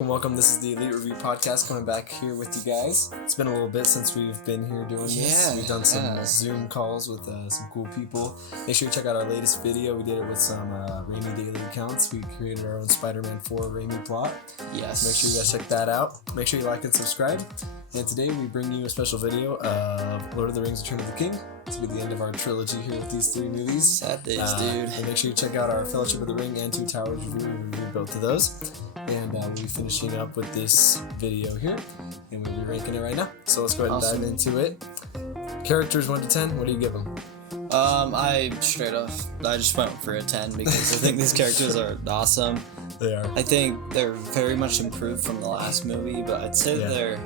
Welcome. This is the Elite Review Podcast coming back here with you guys. It's been a little bit since we've been here doing this. We've done some Zoom calls with some cool people. Make sure you check out our latest video. We did it with some Raimi Daily accounts. We created our own Spider-Man 4 Raimi plot. Yes. Make sure you guys check that out. Make sure you like and subscribe. And today we bring you a special video of Lord of the Rings Return of the King. This will be the end of our trilogy here with these three movies. Sad days, dude. And make sure you check out our Fellowship of the Ring and Two Towers review. We reviewed both of those. And we'll be finishing up with this video here, and we'll be ranking it right now. So let's go ahead and dive into it. Characters 1 to 10, what do you give them? I just went for a 10 because I think these characters are awesome. They are. I think they're very much improved from the last movie, but I'd say they're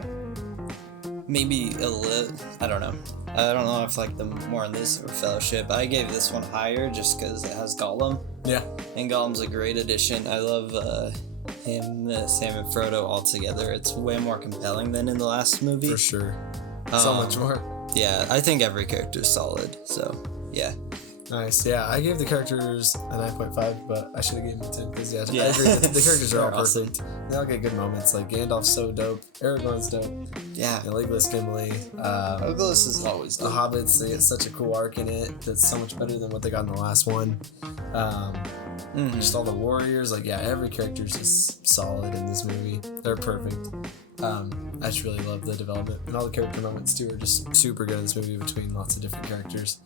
maybe a little, I don't know if I like them more in this or Fellowship. I gave this one higher just because it has Gollum. Yeah. And Gollum's a great addition. I love him, Sam, and Frodo all together. It's way more compelling than in the last movie. For sure. So much more. Yeah, I think every character is solid. So, yeah. Nice. Yeah, I gave the characters a 9.5, but I should have given them a 10 because, I agree. The characters are all perfect. Awesome. They all get good moments. Like, Gandalf's so dope. Aragorn's dope. Yeah. Legolas Gimli. Legolas is always dope. The Hobbits, they get such a cool arc in it that's so much better than what they got in the last one. Just all the warriors, every character is just solid in this movie. They're perfect. I just really love the development, and all the character moments too are just super good in this movie between lots of different characters.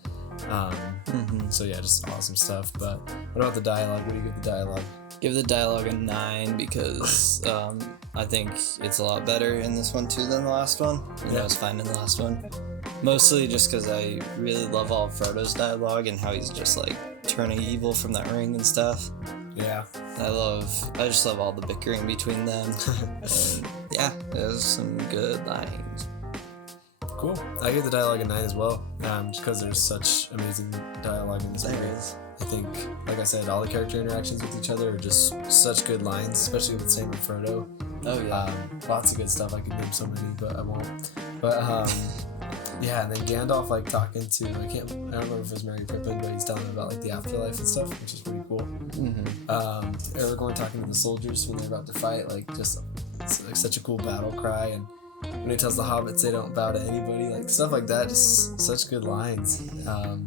So yeah, just awesome stuff. But what about the dialogue? What do you give the dialogue? Give the dialogue a 9 because I think it's a lot better in this one too than the last one. It was fine in the last one. Mostly just because I really love all of Frodo's dialogue and how he's just like turning evil from that ring and stuff. Yeah. I just love all the bickering between them. And yeah, there's some good lines. Cool. I give the dialogue a 9 as well, just because there's such amazing dialogue in this movie. There is. I think, like I said, all the character interactions with each other are just such good lines, especially with Sam and Frodo. Oh yeah. Lots of good stuff. I could name so many, but I won't. But yeah, and then Gandalf talking to I don't remember if it was Merry Pippin, but he's telling him about the afterlife and stuff, which is pretty cool. Aragorn talking to the soldiers when they're about to fight, it's such a cool battle cry, and when he tells the hobbits they don't bow to anybody, stuff like that, just such good lines. I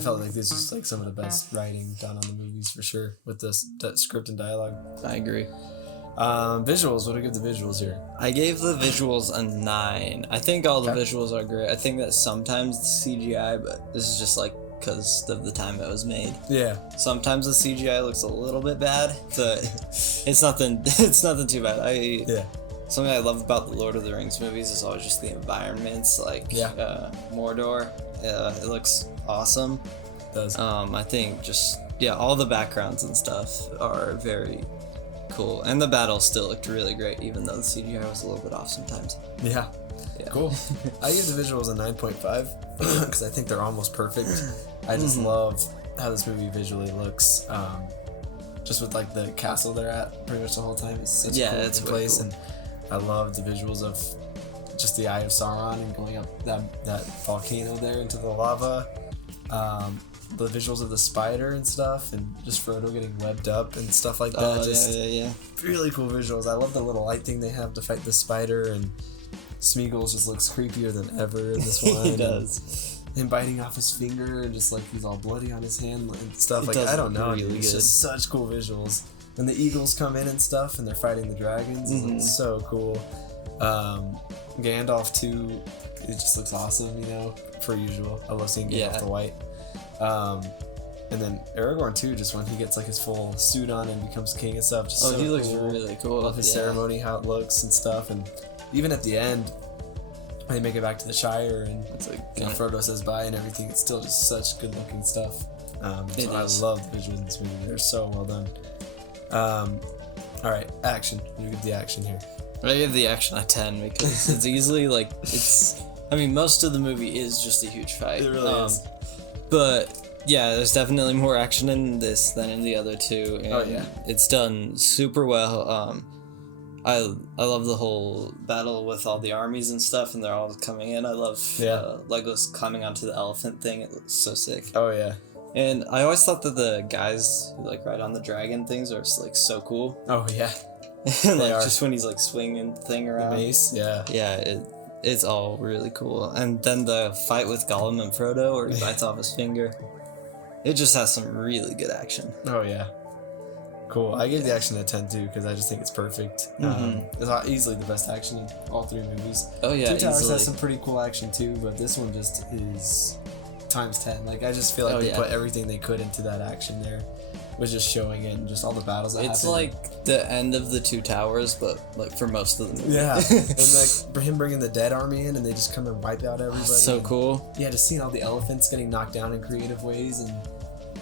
felt like this was some of the best writing done on the movies for sure, with this script and dialogue. I agree. Visuals, what do I give the visuals here? I gave the visuals a 9. I think all the visuals are great. I think that sometimes it's CGI, but this is just because of the time it was made. Yeah. Sometimes the CGI looks a little bit bad, but it's nothing too bad. Something I love about the Lord of the Rings movies is always just the environments, Mordor. It looks awesome. It does. I think all the backgrounds and stuff are very cool, and the battle still looked really great, even though the CGI was a little bit off sometimes. Yeah. Cool. I give the visuals a 9.5 because I think they're almost perfect. I just love how this movie visually looks. Just with the castle they're at pretty much the whole time. It's such a cool place, cool. And I love the visuals of just the Eye of Sauron and going up that volcano there into the lava. The visuals of the spider and stuff, and just Frodo getting webbed up and stuff like that. Really cool visuals. I love the little light thing they have to fight the spider, and Smeagol just looks creepier than ever in this one. He does. Him biting off his finger, and just he's all bloody on his hand and stuff. I don't know. Really it's just such cool visuals. When the eagles come in and stuff, and they're fighting the dragons, it's so cool. Gandalf too, it just looks awesome, per usual. I love seeing Gandalf the White. And then Aragorn too, just when he gets his full suit on and becomes king and stuff. Just he looks really cool. I love his ceremony, how it looks and stuff, and even at the end, when they make it back to the Shire and Frodo says bye and everything, it's still just such good looking stuff. I love the visuals in this movie. They're so well done. All right, action. You get the action here. I give the action a 10 because it's easily most of the movie is just a huge fight. It really is. But yeah, there's definitely more action in this than in the other two, and it's done super well. I love the whole battle with all the armies and stuff, and they're all coming in. I love Legolas climbing onto the elephant thing. It looks so sick. Oh yeah. And I always thought that the guys who like ride on the dragon things are like so cool. Oh yeah. And like just when he's like swinging the thing around. The mace, yeah. Yeah, it's all really cool. And then the fight with Gollum and Frodo, where he bites off his finger. It just has some really good action. Oh yeah. Cool. I gave the action a 10 too because I just think it's perfect. It's easily the best action in all 3 movies. Oh yeah, Two Towers easily. has some pretty cool action too, but this one just is times 10. Like I just feel like they put everything they could into that action there. Was just showing it and just all the battles that It's happen. like the end of the Two Towers, but like for most of the movie. Yeah. And like him bringing the dead army in and they just come and wipe out everybody. So cool. Yeah, just seeing all the elephants getting knocked down in creative ways and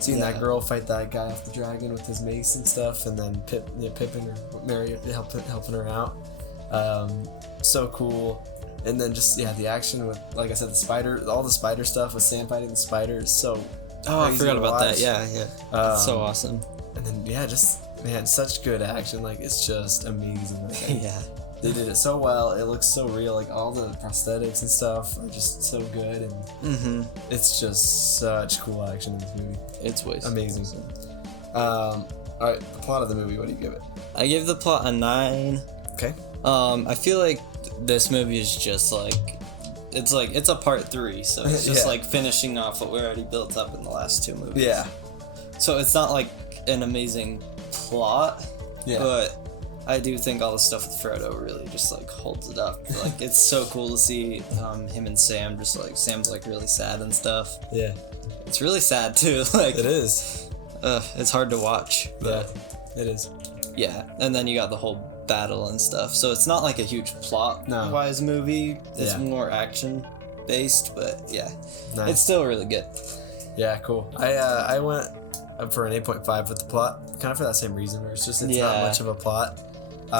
seeing that girl fight that guy off the dragon with his mace and stuff, and then Pippin or Mary helping her out. So cool. And then just the action with, like I said, all the spider stuff with Sam fighting the spider is so. Oh, I forgot about that. Yeah. It's so awesome. And then such good action. Like it's just amazing. Like, yeah. They did it so well. It looks so real. Like all the prosthetics and stuff are just so good, and it's just such cool action in this movie. It's way amazing. All right, the plot of the movie. What do you give it? I give the plot a 9. Okay. I feel like this movie is just like it's a part 3, so it's just like finishing off what we already built up in the last 2 movies. Yeah. So it's not like an amazing plot. Yeah. But I do think all the stuff with Frodo really just like holds it up. Like it's so cool to see him and Sam just like Sam's like really sad and stuff. Yeah. It's really sad too. Like it is. It's hard to watch. But, yeah. It is. Yeah, and then you got the whole battle and stuff. So it's not like a huge plot-wise movie. It's more action-based, but yeah, it's still really good. Yeah, cool. I went for an 8.5 with the plot, kind of for that same reason, where it's not much of a plot.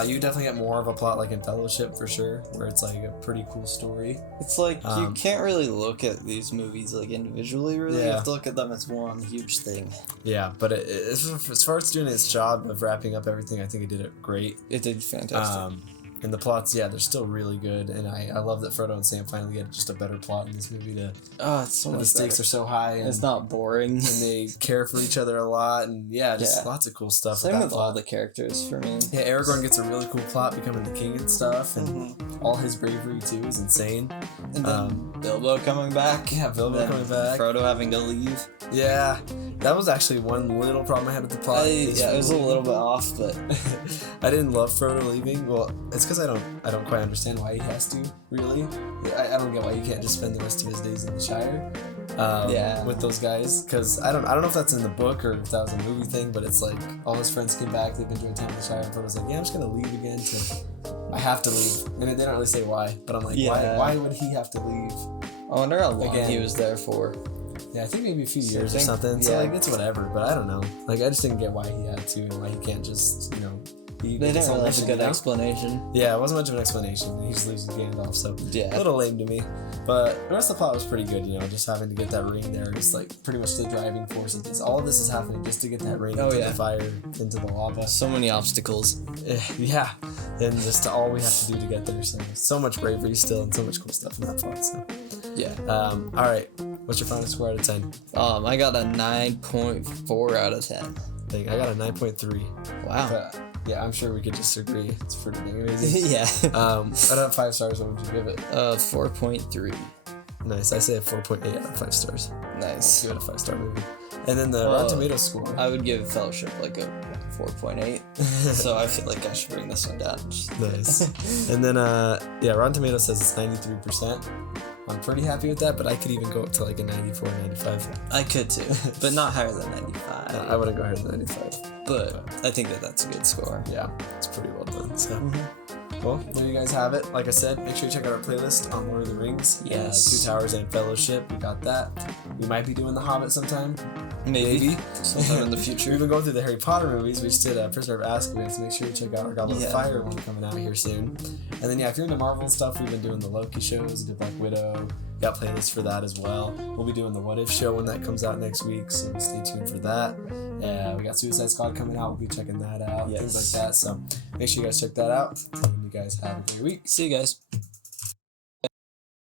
You definitely get more of a plot like in Fellowship for sure, where it's like a pretty cool story. It's like you can't really look at these movies like individually, really. You have to look at them as one huge thing. Yeah, but as far as doing its job of wrapping up everything, I think it did it great. It did fantastic. And the plots, they're still really good, and I love that Frodo and Sam finally get just a better plot in this movie. It's so much the stakes are so high, and it's not boring, and they care for each other a lot, and lots of cool stuff. Same with all the characters for me. Yeah, Aragorn gets a really cool plot, becoming the king and stuff, and all his bravery too is insane. And then Bilbo coming back. Yeah, Bilbo coming back. Frodo having to leave. Yeah, that was actually one little problem I had with the plot. It was a little bit off, but I didn't love Frodo leaving. Well, it's because I don't quite understand why he has to, really. I don't get why he can't just spend the rest of his days in the Shire with those guys, because I don't know if that's in the book or if that was a movie thing, but it's like all his friends came back, they've enjoyed time in the Shire, and Frodo's like, I'm just gonna leave again I have to leave. And they don't really say why, but I'm like, why would he have to leave? I wonder how long he was there for. Yeah, I think maybe a few years or something. So like it's whatever, but I don't know. Like I just didn't get why he had to and why he can't just, they didn't really have a good explanation. Yeah, it wasn't much of an explanation. He just leaves Gandalf, so a little lame to me. But the rest of the plot was pretty good, just having to get that ring there is like pretty much the driving force of this. All of this is happening just to get that ring into the fire, into the lava. So many obstacles. Yeah, and just all we have to do to get there. So much bravery still and so much cool stuff in that plot. So yeah. All right. What's your final score out of 10? I got a 9.4 out of 10. I got a 9.3. Wow. Yeah, I'm sure we could disagree. It's pretty amazing. Yeah. Out of 5 stars, what would you give it? 4.3. Nice. I say a 4.8 out of 5 stars. Nice. Give it a 5-star movie. And then the Rotten Tomatoes score. I would give Fellowship like a 4.8. So I feel like I should bring this one down. Nice. And then Rotten Tomatoes says it's 93%. I'm pretty happy with that, but I could even go up to like a 94, 95. I could too, but not higher than 95. I wouldn't go higher than 95. But I think that's a good score. Yeah, it's pretty well done. So, well, there you guys have it. Like I said, make sure you check out our playlist on Lord of the Rings. Yes. 2 Towers and Fellowship. We got that. We might be doing The Hobbit sometime. Maybe. Sometime in the future. We've been going through the Harry Potter movies. We just did Prisoner of Azkaban, so make sure you check out our Goblet of Fire one coming out here soon. And then, if you're into Marvel stuff, we've been doing the Loki shows, we did Black Widow. Got playlists for that as well. We'll be doing the What If show when that comes out next week, so stay tuned for that. We got Suicide Squad coming out. We'll be checking that out. Things like that. So make sure you guys check that out. And you guys have a great week. See you guys.